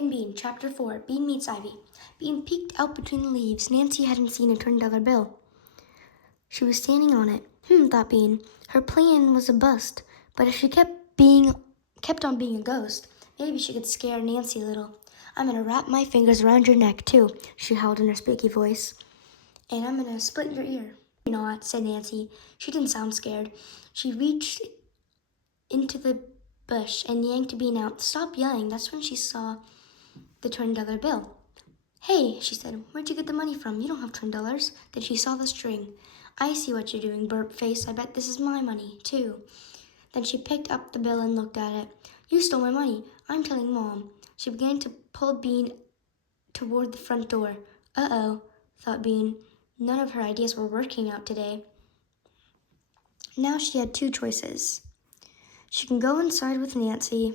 Ivy and Bean, Chapter 4, Bean Meets Ivy. Bean peeked out between the leaves. Nancy hadn't seen a $20 bill. She was standing on it. Thought Bean. Her plan was a bust, but if she kept on being a ghost, maybe she could scare Nancy a little. I'm gonna wrap my fingers around your neck, too, she howled in her squeaky voice. And I'm gonna split your ear. You're not, said Nancy. She didn't sound scared. She reached into the bush and yanked Bean out. Stop yelling. That's when she saw the $20 bill. Hey, she said, where'd you get the money from? You don't have $20. Then she saw the string. I see what you're doing, burp face. I bet this is my money, too. Then she picked up the bill and looked at it. You stole my money. I'm telling Mom. She began to pull Bean toward the front door. Uh-oh, thought Bean. None of her ideas were working out today. Now she had two choices. She can go inside with Nancy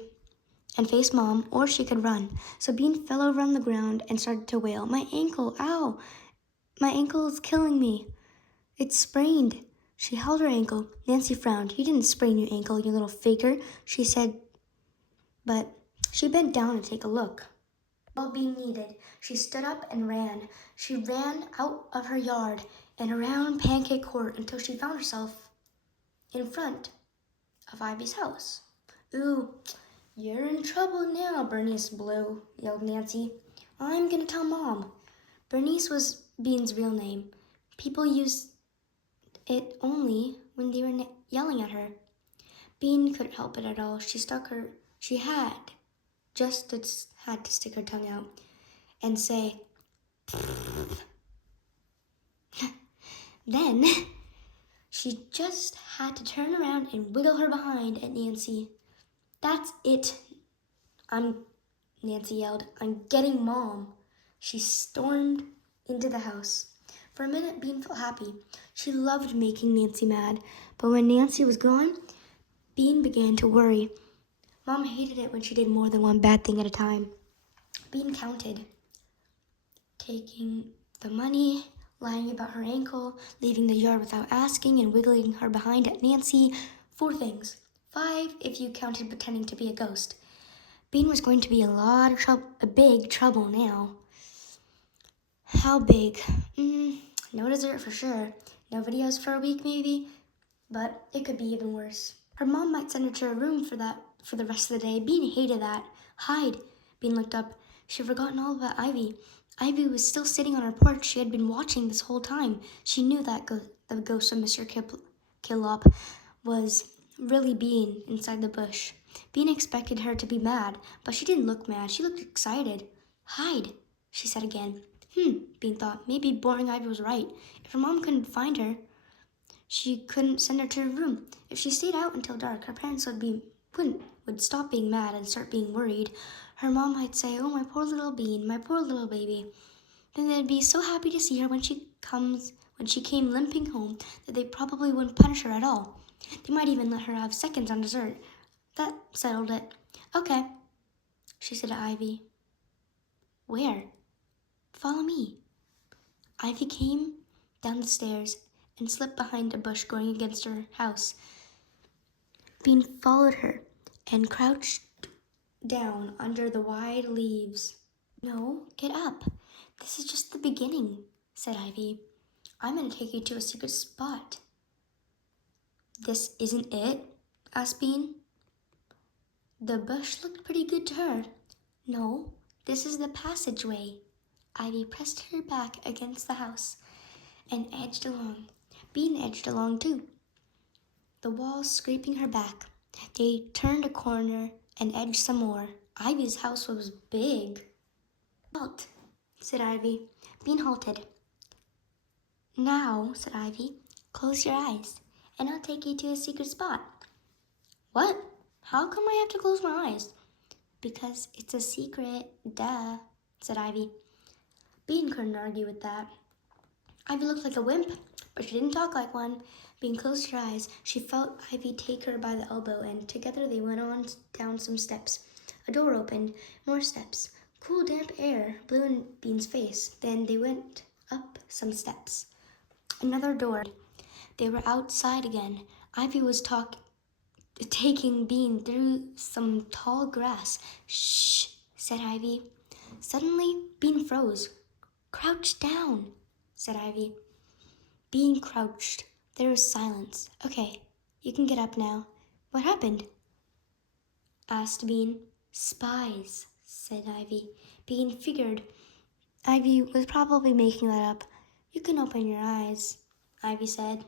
and face Mom, or she could run. So Bean fell over on the ground and started to wail. My ankle, ow! My ankle is killing me. It's sprained. She held her ankle. Nancy frowned. You didn't sprain your ankle, you little faker, she said. But she bent down to take a look. All Bean needed. She stood up and ran. She ran out of her yard and around Pancake Court until she found herself in front of Ivy's house. Ooh, you're in trouble now, Bernice Blue, yelled Nancy. I'm gonna tell Mom. Bernice was Bean's real name. People used it only when they were yelling at her. Bean couldn't help it at all. She had to stick her tongue out and say, then she just had to turn around and wiggle her behind at Nancy. That's it. Nancy yelled. I'm getting Mom. She stormed into the house. For a minute, Bean felt happy. She loved making Nancy mad. But when Nancy was gone, Bean began to worry. Mom hated it when she did more than one bad thing at a time. Bean counted. Taking the money, lying about her ankle, leaving the yard without asking, and wiggling her behind at Nancy. 4 things. 5 if you counted pretending to be a ghost. Bean was going to be a big trouble now. How big? No dessert for sure. No videos for a week maybe. But it could be even worse. Her mom might send her to her room for the rest of the day. Bean hated that. Hide. Bean looked up. She had forgotten all about Ivy. Ivy was still sitting on her porch. She had been watching this whole time. She knew that the ghost of Mr. Killop was really Bean inside the bush. Bean expected her to be mad, but she didn't look mad. She looked excited. Hide, she said again. Bean thought. Maybe boring Ivy was right. If her mom couldn't find her, she couldn't send her to her room. If she stayed out until dark, her parents would stop being mad and start being worried. Her mom might say, oh, my poor little Bean, my poor little baby. Then they'd be so happy to see her when she came limping home that they probably wouldn't punish her at all. They might even let her have seconds on dessert. That settled it. Okay, she said to Ivy. Where? Follow me. Ivy came down the stairs and slipped behind a bush growing against her house. Bean followed her and crouched down under the wide leaves. No, get up. This is just the beginning, said Ivy. I'm going to take you to a secret spot. This isn't it? Asked Bean. The bush looked pretty good to her. No, this is the passageway. Ivy pressed her back against the house and edged along. Bean edged along too, the walls scraping her back. They turned a corner and edged some more. Ivy's house was big. Halt, said Ivy. Bean halted. Now, said Ivy, close your eyes, and I'll take you to a secret spot. What? How come I have to close my eyes? Because it's a secret, duh, said Ivy. Bean couldn't argue with that. Ivy looked like a wimp, but she didn't talk like one. Bean closed her eyes. She felt Ivy take her by the elbow, and together they went on down some steps. A door opened, more steps. Cool, damp air blew in Bean's face. Then they went up some steps. Another door. They were outside again. Ivy was taking Bean through some tall grass. Shh, said Ivy. Suddenly, Bean froze. Crouch down, said Ivy. Bean crouched. There was silence. Okay, you can get up now. What happened? Asked Bean. Spies, said Ivy. Bean figured Ivy was probably making that up. You can open your eyes, Ivy said.